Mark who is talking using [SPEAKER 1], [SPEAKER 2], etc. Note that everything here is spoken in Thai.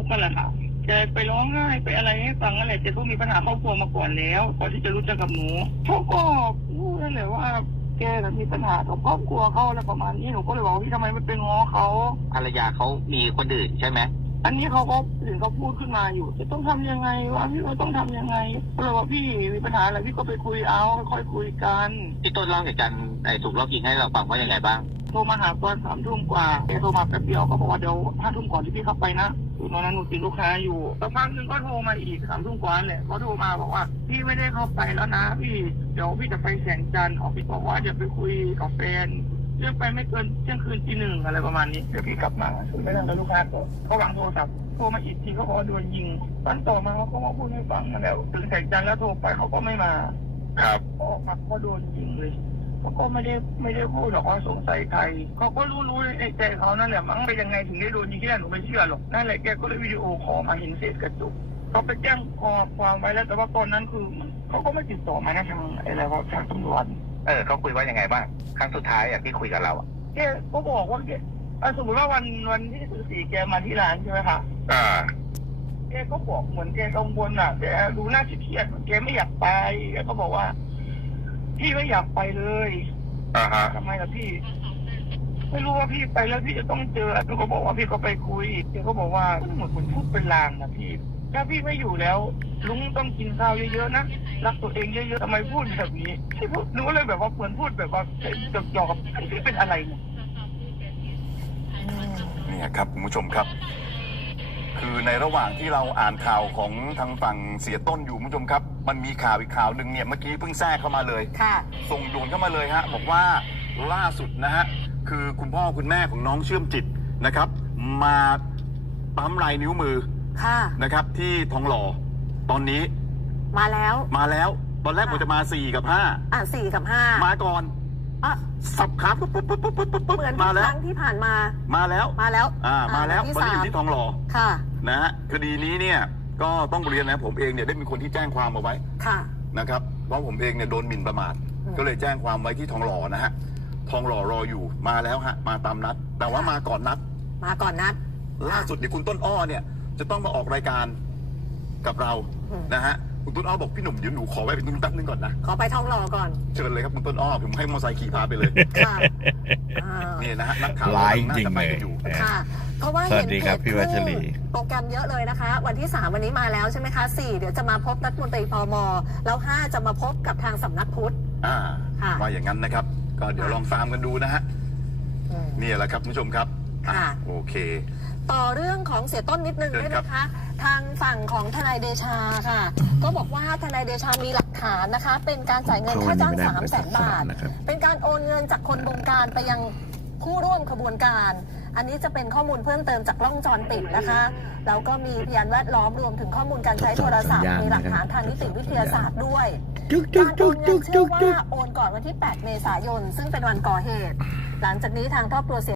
[SPEAKER 1] นั่นแหละค่ะแกไปร้องไห้ไปอะไรให้ฟังนั่นแหละแกก็มีปัญหาครอบครัวมาก่อนแล้วก่อนที่จะรู้จักกับหนูเขาก็พูดนั่นแหละว่าแกมีปัญหากับครอบครัวเขาอะไรประมาณนี้หนูก็เลยบอกพี่ทำไมไม่ไปง้อเขา
[SPEAKER 2] ภรรยาเขามีคนอื่นใช่ไหม
[SPEAKER 1] อันนี้เขาก็ถึงเขาพูดขึ้นมาอยู่จะต้องทำยังไงวะพี่ว่าต้องทำยังไงก็เลยว่าพี่มีปัญหาอะไรพี่ก็ไปคุยเอาค่อยคุยกัน
[SPEAKER 2] พี่ต้นเล่าเหตุการณ์ถูกรอบยิงให้เราฟังว่าอย่างไรบ้าง
[SPEAKER 1] โทรมาหาตอน3 ทุ่มกว่าแกโทรมาแป๊บเดียวก็บอกว่าเดี๋ยว5 ทุ่มก่อนที่พี่เข้าไปนะตอนนั้นหนูติดลูกค้าอยู่สักพักนึงก็โทรมาอีก3 ทุ่มกว่าแหละก็โทรมาบอกว่าพี่ไม่ได้เข้าไปแล้วนะพี่เดี๋ยวพี่จะไปแสงจันทร์ออกพี่บอกว่าเดี๋ยวไปคุยกับแฟนเรื่องไปไม่เกินเที่ยงคืนตี 1อะไรประมาณนี้เดี๋ยวพี่กลับมาคือไม่ได้กับลูกค้าก็วางโทรศัพท์โทรมาอีกทีเขาบอกโดนยิงตอนต่อมาเขาก็มาพูดให้ฟังนั่นแหละถึงแสงจันทร์แล้วโทรไปเขาก็ไม่มา
[SPEAKER 2] ครับ
[SPEAKER 1] ออกมาก็โดนยิงเลยเขาก็ไม่ได้พูดหรอกว่าสงสัยใครเขาก็รู้ในใจเขานั่นแหละมั้งไปยังไงถึงได้โดนยิงที่นั่นหนูไม่เชื่อหรอกนั่นแหละแกก็เลยวิดีโอคอลมาเห็นเศษกระจกเขาไปแจ้งความไว้แล้วแต่ว่าตอนนั้นคือเขาก็ไม่ติดต่อมานะทางอะไรว่าทางตำรวจ
[SPEAKER 2] เขาคุยว่ายังไงบ้างครั้งสุดท้ายที่คุยกับเรา
[SPEAKER 1] แกก็บอกว่าแกสมมติว่าวันที่14แกมาที่ร้านใช่ไหมคะแกก็บอกเหมือนแกกังวลแกดูน่าเครียดแกไม่อยากไปแกก็บอกว่าพี่ไม่อยากไปเลยทำไมล่ะพี่ไม่รู้ว่าพี่ไปแล้วพี่จะต้องเจอแล้วก็บอกว่าพี่ก็ไปคุยพี่ก็บอกว่าเหมือนพูดเป็นลางนะพี่ถ้าพี่ไม่อยู่แล้วลุงต้องกินข้าวเยอะๆนะรักตัวเองเยอะๆทำไมพูดแบบนี้ที่พูดหนูก็เลยแบบว่าเหมือนพูดแบบว่าหยอกกับพี่เป็นอะไรเนี่ย
[SPEAKER 3] นี่ครับคุณผู้ชมครับคือในระหว่างที่เราอ่านข่าวของทางฝั่งเสียต้นอยู่คุณผู้ชมครับมันมีข่าวอีกข่าวหนึ่งเนี่ยเมื่อกี้เพิ่งแทรกเข้ามาเลย
[SPEAKER 4] ค่ะ
[SPEAKER 3] ส่งด่วนเข้ามาเลยฮะบอกว่าล่าสุดนะฮะคือคุณพ่อคุณแม่ของน้องเชื่อมจิตนะครับมาปั๊มลายนิ้วมือ
[SPEAKER 4] ค่ะ
[SPEAKER 3] นะครับที่ทองหล่อตอนนี้
[SPEAKER 4] มาแล้ว
[SPEAKER 3] ตอนแรกผมจะมา4 กับ 5
[SPEAKER 4] 4 กับ 5
[SPEAKER 3] มาก่อนสับขาปุ๊บ
[SPEAKER 4] เหมือนทุกครั้งที่ผ่านมาแล้ว
[SPEAKER 3] มาแล้วตอนนี้อยู่ที่ทองหล่อ
[SPEAKER 4] ค่ะ
[SPEAKER 3] นะฮะคดีนี้เนี่ยก็ต้องเรียนนะผมเองเนี่ยได้เป็นคนที่แจ้งความเอาไว้
[SPEAKER 4] ค่ะ
[SPEAKER 3] นะครับเพราะผมเองเนี่ยโดนหมิ่นประมาทก็เลยแจ้งความไว้ที่ทองหล่อนะฮะทองหล่อรออยู่มาแล้วฮะมาตามนัดแต่ว่ามาก่อนนัดล่าสุดเดี๋ยวคุณต้นอ้อเนี่ยจะต้องมาออกรายการกับเรานะฮะคุณต้นอ้อบอกพี่หนุ่มเดี๋ยวหนูขอไว้เป็นแป๊บนึงก่อนนะ
[SPEAKER 4] ขอไปทองหล่อก่อน
[SPEAKER 3] เชิญเลยครับคุณต้นอ้อผมให้มอเตอร์ไซค์ขี่พาไปเลย
[SPEAKER 4] ค่ะ
[SPEAKER 3] นี่นะฮะนักข่าว
[SPEAKER 5] ร้ายจริงเลย
[SPEAKER 4] ค่ะเพราะว่า
[SPEAKER 5] เห็นพี่วัชรี
[SPEAKER 4] โปรแกรมเยอะเลยนะคะวันที่3วันนี้มาแล้วใช่ไหมคะ4เดี๋ยวจะมาพบรัฐมนตรีพมแล้ว5จะมาพบกับทางสำนักพุทธ
[SPEAKER 3] ว่าอย่างนั้นนะครับก็เดี๋ยวลองฟังกันดูนะฮะนี่แหละครับคุณผู้ชมครับโอเค
[SPEAKER 4] ต่อเรื่องของเสียต้นนิดนึงได้ไหมคะทางฝั่งของทนายเดชาค่ะก็บอกว่าทนายเดชามีหลักฐานนะคะเป็นการจ่ายเงินค่าจ้าง300,000 บาทเป็นการโอนเงินจากคนบงการไปยังผู้ร่วมขบวนการอันนี้จะเป็นข้อมูลเพิ่มเติมจากกล้องวงจรปิดนะคะแล้วก็มีพยานแวดล้อมรวมถึงข้อมูลการใช้โทรศัพท์มีหลักฐานทางนิติวิทยาศาสตร์ด้วยการโอนเงินเชื่อว่าโอนก่อนวันที่8 เมษายนซึ่งเป็นวันก่อเหตุหลังจากนี้ทางครอบครัว